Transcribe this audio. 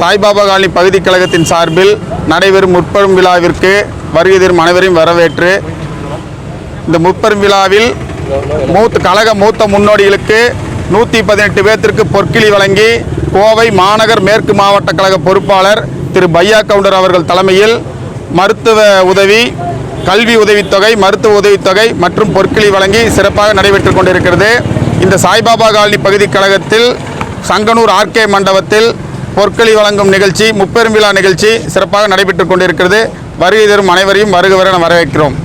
Saibaba colony பகுதி கழகத்தின் சார்பில் நடைபெறும் முப்பெரும் விழாவிற்கு வருகை தரும் அனைவரையும் வரவேற்று இந்த முப்பெரும் விழாவில் கழக மூத்த முன்னோடிகளுக்கு 118 பேர்த்திற்கு பொற்கிழி வழங்கி கோவை மாநகர் மேற்கு மாவட்ட கழக பொறுப்பாளர் திரு பையா கவுண்டர் அவர்கள் தலைமையில் மருத்துவ உதவி, கல்வி உதவித்தொகை, மருத்துவ உதவித்தொகை மற்றும் பொற்கிழி வழங்கி சிறப்பாக நடைபெற்று கொண்டிருக்கிறது. இந்த சாய்பாபா காலனி பகுதி கழகத்தில் சங்கனூர் ஆர்கே மண்டபத்தில் பொற்கிழி வழங்கும் நிகழ்ச்சி, முப்பெரும் விழா நிகழ்ச்சி சிறப்பாக நடைபெற்று கொண்டிருக்கிறது. வருகை தரும் அனைவரையும் வருக வர வரவேற்கிறோம்.